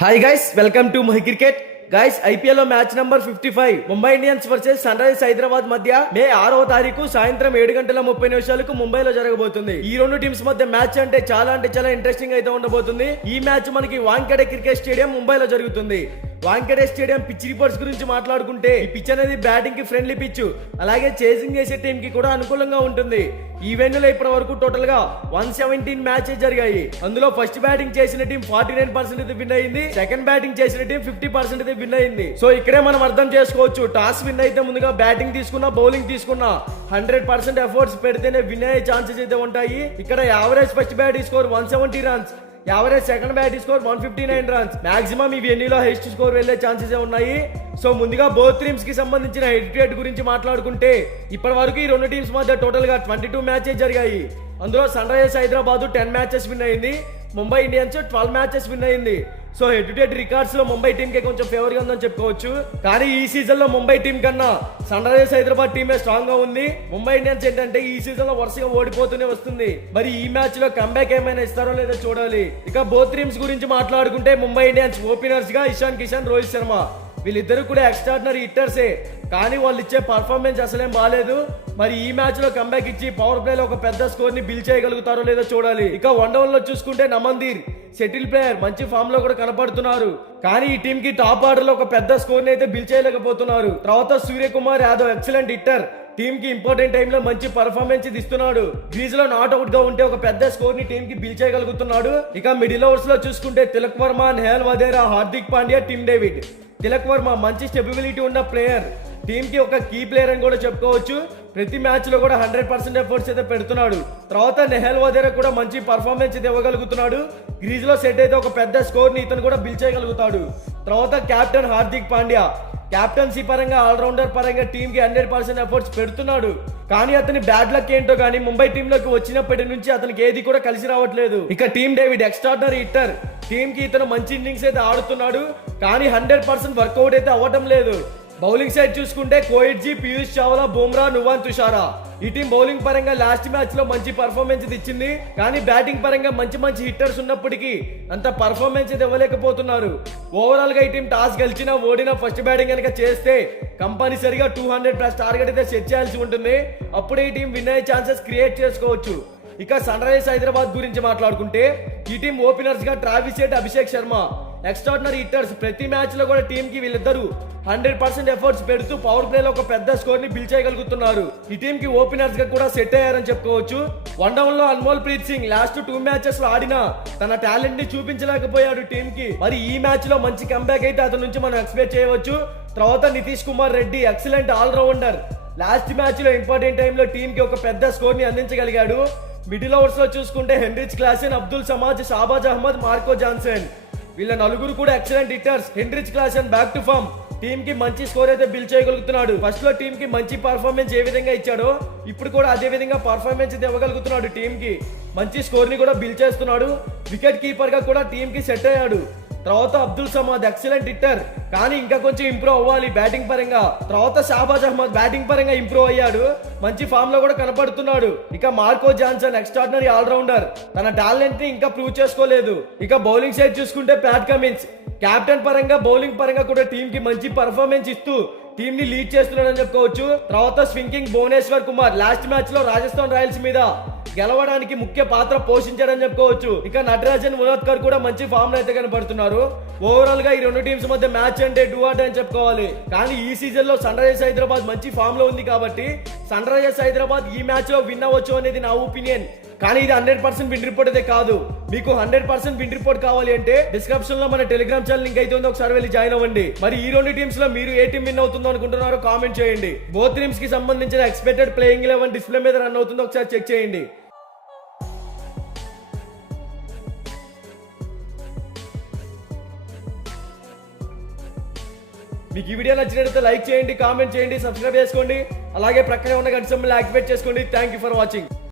Hi guys, welcome to my cricket. Guys, IPL లో match number 55 Mumbai Indians versus Sunrisers Hyderabad మధ్య May 6వ తారీఖు సాయంత్రం 7:30 ముంబైలో జరగబోతుంది. ఈ రెండు టీమ్స్ మధ్య మ్యాచ్ అంటే చాలా ఇంట్రెస్టింగ్ అయితే ఉండబోతుంది. ఈ మ్యాచ్ మనకి వాంఖేడే క్రికెట్ స్టేడియం ముంబైలో జరుగుతుంది. వాంఖేడే స్టేడియం పిచ్ రిపోర్ట్స్ గురించి మాట్లాడుకుంటే ఈ పిచ్ అనేది బ్యాటింగ్ కి ఫ్రెండ్లీ పిచ్, అలాగే చేసింగ్ చేసే టీం కి కూడా అనుకూలంగా ఉంటుంది. ఈ వెన్యూలో ఇప్పటి వరకు టోటల్ గా 117 మ్యాచెస్ జరిగాయి. అందులో ఫస్ట్ బ్యాటింగ్ చేసిన టీం 49% విన్ అయింది, సెకండ్ బ్యాటింగ్ చేసిన టీం 50% విన్ అయింది. సో ఇక్కడే మనం అర్థం చేసుకోవచ్చు, టాస్ విన్ అయితే ముందుగా బ్యాటింగ్ తీసుకున్నా బౌలింగ్ తీసుకున్నా 100% ఎఫర్ట్స్ పెడితేనే విన్ అయ్యే ఛాన్సెస్ అయితే ఉంటాయి. ఇక్కడ average first batting score 170 runs, average second batting score 159 runs. Maximum ఈ వెన్యూలో హైయెస్ట్ స్కోర్ వెళ్లే ఛాన్సెస్ ఉన్నాయి. సో ముందుగా బోత్ టీమ్స్ కి సంబంధించిన హెడ్ రేట్ గురించి మాట్లాడుకుంటే ఇప్పటి వరకు ఈ రెండు టీమ్స్ మధ్య టోటల్ గా 22 మ్యాచెస్ జరిగాయి. అందులో Sunrisers Hyderabad 10 matches win అయింది, ముంబై ఇండియన్స్ 12 మ్యాచెస్ విన్ అయింది. So head to head records లో ముంబై టీం కే కొంచెం ఫేవర్ గా ఉందని చెప్పుకోవచ్చు. కానీ ఈ సీజన్ లో ముంబై టీం కన్నా సన్ రైజర్స్ హైదరాబాద్ టీమే స్ట్రాంగ్ గా ఉంది. ముంబై ఇండియన్స్ ఏంటంటే ఈ సీజన్ లో వరుసగా ఓడిపోతూనే వస్తుంది. మరి ఈ మ్యాచ్ లో కంబ్యాక్ ఏమైనా ఇస్తారో లేదో చూడాలి. ఇక బోత్ టీమ్స్ గురించి మాట్లాడుకుంటే ముంబై ఇండియన్స్ ఓపెనర్స్ గా ఇషాన్ కిషన్, రోహిత్ శర్మ వీళ్ళిద్దరు కూడా ఎక్స్ట్రాడినరీ హిట్టర్సే. కానీ వాళ్ళు ఇచ్చే పర్ఫార్మెన్స్ అసలేం బాలేదు. మరి ఈ మ్యాచ్ లో కంబ్యాక్ ఇచ్చి పవర్ ప్లే లో ఒక పెద్ద స్కోర్ ని బిల్డ్ చేయగలుగుతారో లేదో చూడాలి. ఇక వన్డౌన్ లో చూసుకుంటే నమందీర్ సెటిల్ ప్లేయర్ మంచి ఫామ్ లో కూడా కనపడుతున్నారు. కానీ ఈ టీం కి టాప్ ఆర్డర్ లో ఒక పెద్ద స్కోర్ ని అయితే బిల్డ్ చేయలేకపోతున్నారు. తర్వాత Suryakumar Yadav excellent hitter, team కి ఇంపార్టెంట్ టైమ్ లో మంచి పర్ఫార్మెన్స్ ఇస్తున్నాడు. క్రీజ్ లో నాట్ అవుట్ గా ఉంటే ఒక పెద్ద స్కోర్ ని టీమ్ కి బిల్డ్ చేయగలుగుతున్నాడు. ఇక మిడిల్ ఓవర్స్ లో చూసుకుంటే తిలక్ వర్మ, నెహల్ వధేరా, హార్దిక్ పాండ్యా, టిమ్ డేవిడ్. తిలక్ వర్మ మంచి స్టెబిలిటీ ఉన్న ప్లేయర్, టీమ్ కి ఒక కీ ప్లేయర్ అని కూడా చెప్పుకోవచ్చు. ప్రతి మ్యాచ్ లో కూడా 100% ఎఫర్ట్స్ అయితే పెడుతున్నాడు. తర్వాత నెహల్ వధేరా కూడా మంచి పర్ఫార్మెన్స్ అయితే ఇవ్వగలుగుతున్నాడు. గ్రీజ్ లో సెట్ అయితే ఒక పెద్ద స్కోర్ ని ఇతను కూడా బిల్డ్ చేయగలుగుతాడు. తర్వాత కెప్టెన్ హార్దిక్ పాండ్యా కెప్టెన్సీ పరంగా ఆల్రౌండర్ పరంగా టీమ్ కి 100% ఎఫర్ట్స్ పెడుతున్నాడు. కానీ అతని బ్యాడ్ లక్ ఏంటో కానీ ముంబై టీమ్ లోకి వచ్చినప్పటి నుంచి అతనికి ఏది కూడా కలిసి రావట్లేదు. ఇక team David extraordinary hitter, team కి ఇతను మంచి ఇన్నింగ్స్ అయితే ఆడుతున్నాడు. కానీ 100% వర్కౌట్ అయితే అవ్వటం లేదు. బౌలింగ్ సైడ్ చూసుకుంటే కోయిట్జీ, పీయూష్ చావ్లా, బుమ్రా, నువాన్ తుషారా ఈ టీం బౌలింగ్ పరంగా లాస్ట్ మ్యాచ్ లో మంచి పర్ఫార్మెన్స్ ఇచ్చింది. కానీ బ్యాటింగ్ పరంగా మంచి హిట్టర్స్ ఉన్నప్పటికీ అంత పర్ఫార్మెన్స్ అయితే ఇవ్వలేకపోతున్నారు. ఓవరాల్ గా ఈ టీం టాస్ గెలిచినా ఓడినా ఫస్ట్ బ్యాటింగ్ కనుక చేస్తే కంపల్సరిగా 200+ టార్గెట్ అయితే సెట్ చేయాల్సి ఉంటుంది. అప్పుడే ఈ టీం విన్ అయ్యే ఛాన్సెస్ క్రియేట్ చేసుకోవచ్చు. ఇక సన్ రైజర్స్ హైదరాబాద్ గురించి మాట్లాడుకుంటే ఈ టీం ఓపెనర్స్ గా Travis head, Abhishek Sharma extraordinary hitters. ప్రతి మ్యాచ్ లో కూడా టీమ్ కి వీళ్ళిద్దరు 100% ఎఫర్ట్స్ పెడుతూ పవర్ ప్లే లో ఒక పెద్ద స్కోర్ ని బిల్డ్ చేయగలుగుతున్నారు. ఈ టీమ్ కి ఓపెనర్స్ గా కూడా సెట్ అయ్యారని చెప్పుకోవచ్చు. వన్డౌన్ లో అన్మోల్ ప్రీత్ సింగ్ లాస్ట్ 2 మ్యాచెస్ లో ఆడినా తన టాలెంట్ ని చూపించలేకపోయాడు టీమ్ కి. మరి ఈ మ్యాచ్ లో మంచి కంబ్యాక్ అయితే అతని నుంచి మనం ఎక్స్పెక్ట్ చేయవచ్చు. తర్వాత Nitish Kumar Reddy excellent allrounder, last match లో ఇంపార్టెంట్ టైమ్ లో టీమ్ కి ఒక పెద్ద స్కోర్ ని అందించగలిగాడు. మిడిల్ ఓవర్స్ లో చూసుకుంటే Heinrich Klaasen, Abdul Samad, Shahbaz Ahmed, Marco Jansen వీళ్ళ నలుగురు కూడా excellent hitters. Heinrich Klaasen back to form, team కి మంచి స్కోర్ అయితే బిల్డ్ చేయగలుగుతున్నాడు. ఫస్ట్ లో టీమ్ కి మంచి పర్ఫార్మెన్స్ ఏ విధంగా ఇచ్చాడో ఇప్పుడు కూడా అదే విధంగా పర్ఫార్మెన్స్ అయితే ఇవ్వగలుగుతున్నాడు. టీమ్ కి మంచి స్కోర్ ని కూడా బిల్డ్ చేస్తున్నాడు. వికెట్ కీపర్ గా కూడా టీమ్ కి సెట్ అయ్యాడు. తర్వాత అబ్దుల్ సమాద్ ఎక్సలెంట్ హిట్టర్, కానీ ఇంకా కొంచెం ఇంప్రూవ్ అవ్వాలి బ్యాటింగ్ పరంగా. తర్వాత షాబాజ్ అహ్మద్ బ్యాటింగ్ పరంగా ఇంప్రూవ్ అయ్యాడు, మంచి ఫామ్ లో కూడా కనపడుతున్నాడు. ఇక మార్కో జాన్సన్ ఎక్స్ట్రాడినరీ ఆల్రౌండర్, తన టాలెంట్ ని ఇంకా ప్రూవ్ చేసుకోలేదు. ఇక బౌలింగ్ సైడ్ చూసుకుంటే ప్యాట్ కమిన్స్ కెప్టెన్ పరంగా బౌలింగ్ పరంగా కూడా టీమ్ కి మంచి పర్ఫార్మెన్స్ ఇస్తూ టీమ్ ని లీడ్ చేస్తున్నాడని చెప్పుకోవచ్చు. తర్వాత swinging Bhuvneshwar Kumar last match లో రాజస్థాన్ రాయల్స్ మీద గెలవడానికి ముఖ్య పాత్ర పోషించాడని చెప్పుకోవచ్చు. ఇక నటరాజన్, మునత్కర్ కూడా మంచి ఫామ్ లో అయితే కనబడుతున్నారు. ఓవరాల్ గా ఈ రెండు టీమ్స్ మధ్య మ్యాచ్ అంటే డూ ఆర్ డై అని చెప్పుకోవాలి. కానీ ఈ సీజన్ లో సన్ రైజర్స్ హైదరాబాద్ మంచి ఫామ్ లో ఉంది కాబట్టి సన్ రైజర్స్ హైదరాబాద్ ఈ మ్యాచ్ లో విన్ అవ్వచ్చు అనేది నా ఒపీనియన్. కానీ ఇది 100% విన్ రిపోర్ట్ అయితే కాదు. మీకు 100% విన్ రిపోర్ట్ కావాలి అంటే డిస్క్రిప్షన్ లో మన టెలిగ్రామ్ ఛానల్ లింక్ అయితే ఉంది, ఒకసారి వెళ్ళి జాయిన్ అవ్వండి. మరి ఈ రెండు టీమ్స్ లో మీరు ఏ టీం విన్ అవుతుందో అనుకుంటున్నారో కామెంట్ చేయండి. బోత్ టీమ్స్ కి సంబంధించిన ఎక్స్పెక్టెడ్ ప్లేయింగ్ 11 డిస్ప్లే మీద రన్ అవుతుందో ఒకసారి చెక్ చేయండి. మీకు ఈ వీడియో నచ్చినట్లయితే లైక్ చేయండి, కామెంట్ చేయండి, సబ్స్క్రైబ్ చేసుకోండి. అలాగే ప్రక్కనే ఉన్న గంట సింబల్ యాక్టివేట్ చేసుకోండి. Thank you for watching.